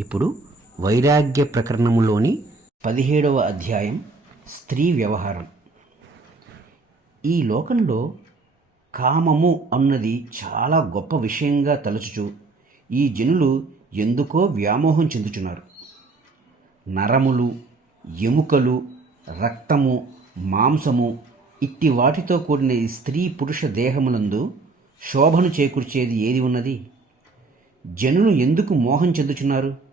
ఇప్పుడు వైరాగ్య ప్రకరణములోని పదిహేడవ అధ్యాయం స్త్రీ వ్యవహారం. ఈ లోకంలో కామము అన్నది చాలా గొప్ప విషయంగా తలచుచు ఈ జనులు ఎందుకో వ్యామోహం చెందుచున్నారు. నరములు ఎముకలు రక్తము మాంసము ఇట్టి వాటితో కూడిన ఈ స్త్రీ పురుష దేహములందు శోభను చేకూర్చేది ఏది ఉన్నది? జనులు ఎందుకు మోహం చెందుచున్నారు?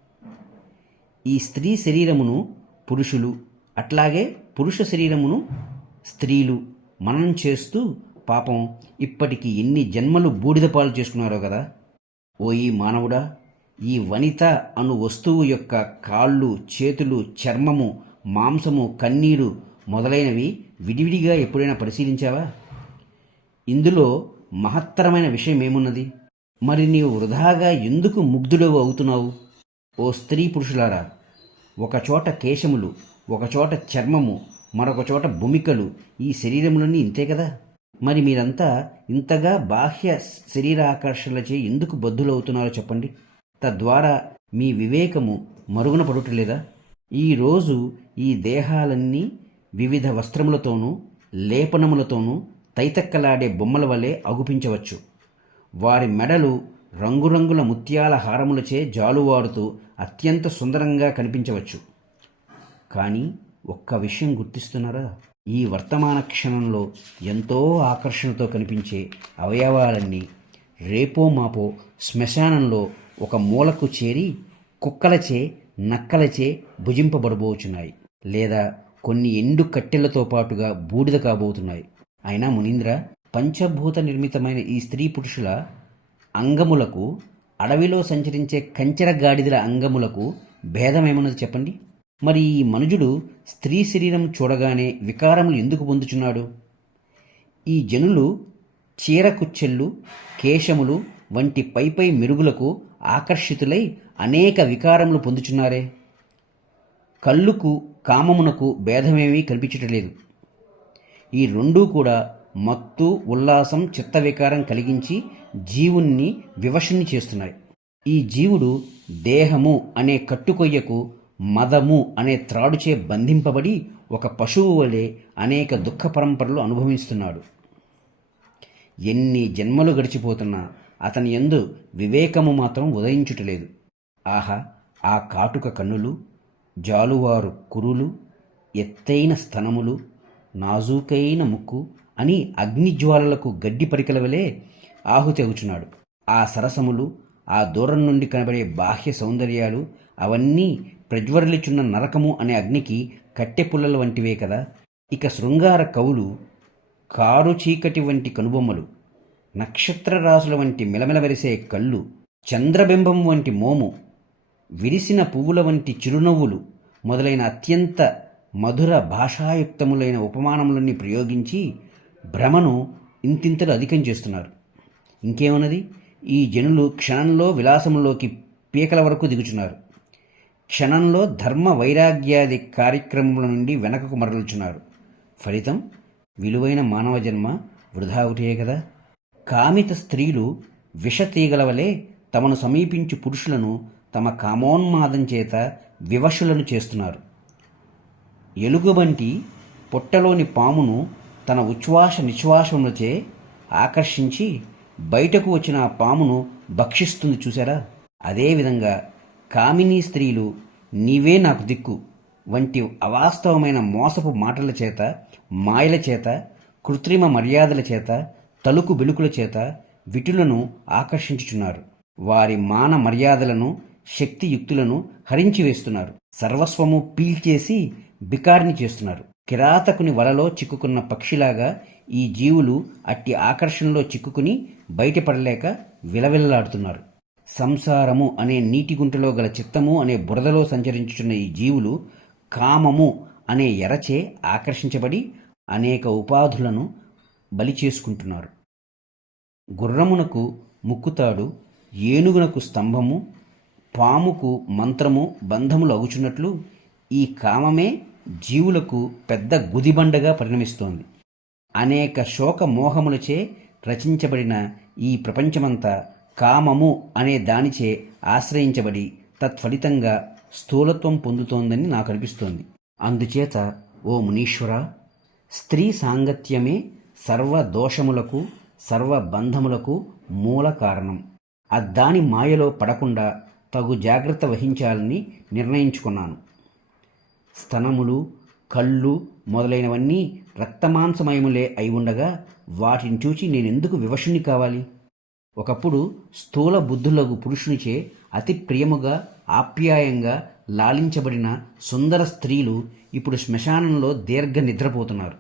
ఈ స్త్రీ శరీరమును పురుషులు అట్లాగే పురుష శరీరమును స్త్రీలు మననం చేస్తూ పాపం ఇప్పటికి ఎన్ని జన్మలు బూడిద పాలు చేసుకున్నారో కదా. ఓ ఈ మానవుడా ఈ వనిత అను వస్తువు యొక్క కాళ్ళు చేతులు చర్మము మాంసము కన్నీరు మొదలైనవి విడివిడిగా ఎప్పుడైనా పరిశీలించావా? ఇందులో మహత్తరమైన విషయం ఏమున్నది? మరి నీవు వృధాగా ఎందుకు ముగ్ధుడవు అవుతున్నావు? ఓ స్త్రీ పురుషులారా ఒకచోట కేశములు ఒకచోట చర్మము మరొక చోట భూమికలు ఈ శరీరములన్నీ ఇంతే కదా? మరి మీరంతా ఇంతగా బాహ్య శరీర ఆకర్షణలచే ఎందుకు బద్దులవుతున్నారో చెప్పండి. తద్వారా మీ వివేకము మరుగున పడుటలేదా? ఈరోజు ఈ దేహాలన్నీ వివిధ వస్త్రములతోనూ లేపనములతోనూ తైతక్కలాడే బొమ్మల వలె అగుపించవచ్చు. వారి మెడలు రంగురంగుల ముత్యాల హారములచే జాలువారుతూ అత్యంత సుందరంగా కనిపించవచ్చు. కానీ ఒక్క విషయం గుర్తిస్తున్నారా? ఈ వర్తమాన క్షణంలో ఎంతో ఆకర్షణతో కనిపించే అవయవాలన్నీ రేపో మాపో శ్మశానంలో ఒక మూలకు చేరి కుక్కలచే నక్కలచే భుజింపబడబోచున్నాయి. లేదా కొన్ని ఎండు కట్టెలతో పాటుగా బూడిద కాబోతున్నాయి. అయినా మునీంద్ర పంచభూత నిర్మితమైన ఈ స్త్రీ పురుషుల అంగములకు అడవిలో సంచరించే కంచెర గాడిదల అంగములకు భేదమేమన్నది చెప్పండి? మరి ఈ మనుజుడు స్త్రీ శరీరం చూడగానే వికారములు ఎందుకు పొందుచున్నాడు? ఈ జనులు చీరకుచ్చెళ్ళు కేశములు వంటి పైపై మెరుగులకు ఆకర్షితులై అనేక వికారములు పొందుచున్నారే. కళ్ళుకు కామమునకు భేదమేమీ కల్పించటలేదు. ఈ రెండూ కూడా మత్తు ఉల్లాసం చిత్త వికారం కలిగించి జీవుణ్ణి వివశుణ్ణి చేస్తున్నాయి. ఈ జీవుడు దేహము అనే కట్టుకొయ్యకు మదము అనే త్రాడుచే బంధింపబడి ఒక పశువు వలె అనేక దుఃఖ పరంపరలు అనుభవిస్తున్నాడు. ఎన్ని జన్మలు గడిచిపోతున్నా అతని ఎందు వివేకము మాత్రం ఉదయించుటలేదు ఆహా ఆ కాటుక కన్నులు జాలువారు కురులు ఎత్తైన స్తనములు నాజూకైన ముక్కు అని అగ్నిజ్వాలలకు గడ్డి పరికల వలె ఆహుతెగుచున్నాడు ఆ సరసములు ఆ దూరం నుండి కనబడే బాహ్య సౌందర్యాలు అవన్నీ ప్రజ్వరలిచున్న నరకము అనే అగ్నికి కట్టెపుల్లల వంటివే కదా. ఇక శృంగార కవులు కారు చీకటి వంటి కనుబొమ్మలు నక్షత్రరాశుల వంటి మెలమెలవెరిసే కళ్ళు చంద్రబింబం వంటి మోము విరిసిన పువ్వుల వంటి చిరునవ్వులు మొదలైన అత్యంత మధుర భాషాయుక్తములైన ఉపమానములన్నీ ప్రయోగించి భ్రమను ఇంతింతలు అధికం చేస్తున్నారు. ఇంకేమున్నది? ఈ జనులు క్షణంలో విలాసంలోకి పీకల వరకు దిగుచున్నారు. క్షణంలో ధర్మ వైరాగ్యాది కార్యక్రమముల నుండి వెనకకు మరలుచున్నారు. ఫలితం విలువైన మానవ జన్మ వృధా ఒకటే కదా. కామిత స్త్రీలు విషతీగల వలె తమను సమీపించు పురుషులను తమ కామోన్మాదం చేత వివశులను చేస్తున్నారు. ఎలుగుబంటి పొట్టలోని పామును తన ఉచ్ఛ్వాస నిశ్వాసములచే ఆకర్షించి బయటకు వచ్చిన ఆ పామును భక్షిస్తుంది చూసారా అదేవిధంగా కామినీ స్త్రీలు నీవే నాకు దిక్కు. వంటి అవాస్తవమైన మోసపు మాటల చేత మాయల చేత కృత్రిమ మర్యాదల చేత తలుకు బెలుకుల చేత విటులను ఆకర్షించుచున్నారు. వారి మాన మర్యాదలను శక్తియుక్తులను హరించి వేస్తున్నారు. సర్వస్వము పీల్చేసి బికారిని చేస్తున్నారు. కిరాతకుని వలలో చిక్కుకున్న పక్షిలాగా ఈ జీవులు అట్టి ఆకర్షణలో చిక్కుకుని బయటపడలేక విలవిల్లాడుతున్నారు. సంసారము అనే నీటి గుంటలో గల చిత్తము అనే బురదలో సంచరించుచున్న ఈ జీవులు కామము అనే ఎరచే ఆకర్షించబడి అనేక ఉపాధులను బలి చేసుకుంటున్నారు. గుర్రమునకు ముక్కుతాడు ఏనుగునకు స్తంభము పాముకు మంత్రము బంధములు అగుచున్నట్లు ఈ కామమే జీవులకు పెద్ద గుదిబండగా పరిణమిస్తోంది. అనేక శోక మోహములచే రచించబడిన ఈ ప్రపంచమంతా కామము అనే దానిచే ఆశ్రయించబడి తత్ఫలితంగా స్థూలత్వం పొందుతోందని నాకు అనిపిస్తోంది అందుచేత ఓ మునీశ్వర స్త్రీ సాంగత్యమే సర్వ దోషములకు సర్వ బంధములకు మూల కారణం. అద్దాని మాయలో పడకుండా తగు జాగ్రత్త వహించాలని నిర్ణయించుకున్నాను. స్తనములు కళ్ళు మొదలైనవన్నీ రక్తమాంసమయములే అయి ఉండగా వాటిని చూచి నేనెందుకు వివశుణ్ణి కావాలి? ఒకప్పుడు స్థూల బుద్ధులకు పురుషునిచే అతి ప్రియముగా ఆప్యాయంగా లాలించబడిన సుందర స్త్రీలు ఇప్పుడు శ్మశానంలో దీర్ఘ నిద్రపోతున్నారు.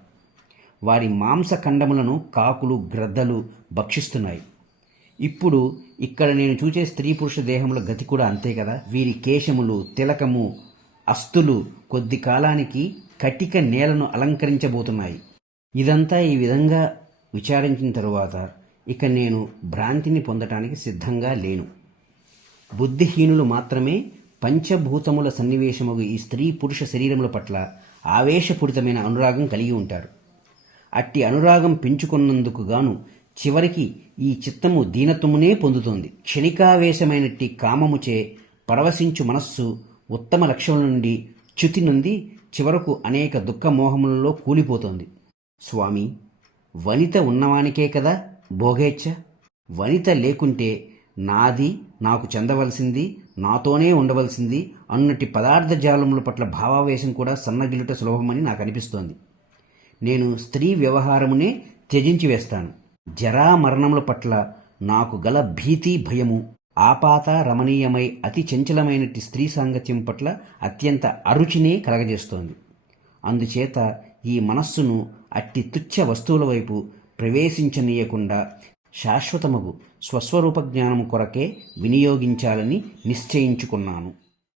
వారి మాంసఖండములను కాకులు గ్రద్దలు భక్షిస్తున్నాయి. ఇప్పుడు ఇక్కడ నేను చూసే స్త్రీ పురుష దేహముల గతి కూడా అంతే కదా? వీరి కేశములు తిలకము అస్తులు కొద్ది కాలానికి కటిక నేలను అలంకరించబోతున్నాయి. ఇదంతా ఈ విధంగా విచారించిన తరువాత ఇక నేను భ్రాంతిని పొందటానికి సిద్ధంగా లేను. బుద్ధిహీనులు మాత్రమే పంచభూతముల సన్నివేశముగు ఈ స్త్రీ పురుష శరీరముల పట్ల ఆవేశపూరితమైన అనురాగం కలిగి ఉంటారు. అట్టి అనురాగం పెంచుకున్నందుకు గాను చివరికి ఈ చిత్తము దీనత్వమునే పొందుతుంది. క్షణికావేశమైనట్టి కామముచే పరవశించు మనస్సు ఉత్తమ లక్ష్యముల నుండి చ్యుతి నుండి చివరకు అనేక దుఃఖమోహములలో కూలిపోతోంది. స్వామి వనిత ఉన్నవానికే కదా భోగేచ్ఛ? వనిత లేకుంటే నాది నాకు చెందవలసింది నాతోనే ఉండవలసింది అన్నటి పదార్థ జాలముల పట్ల భావావేశం కూడా సన్నగిలుట సులభమని నాకు అనిపిస్తోంది నేను స్త్రీ వ్యవహారమునే త్యజించి వేస్తాను జరా మరణముల పట్ల నాకు గల భీతి భయము ఆపాత రమణీయమై అతి చంచలమైనటి స్త్రీ సాంగత్యం పట్ల అత్యంత అరుచినే కలగజేస్తోంది. అందుచేత ఈ మనస్సును అట్టి తుచ్చ వస్తువుల వైపు ప్రవేశించనీయకుండా శాశ్వతమగు స్వస్వరూప జ్ఞానము కొరకే వినియోగించాలని నిశ్చయించుకున్నాను.